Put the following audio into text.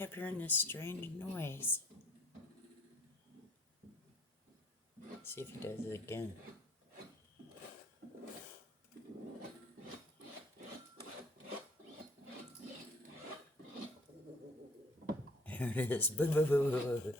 kept hearing this strange noise. See if he does it again. There it is. Boo, boo, boo, boo, boo.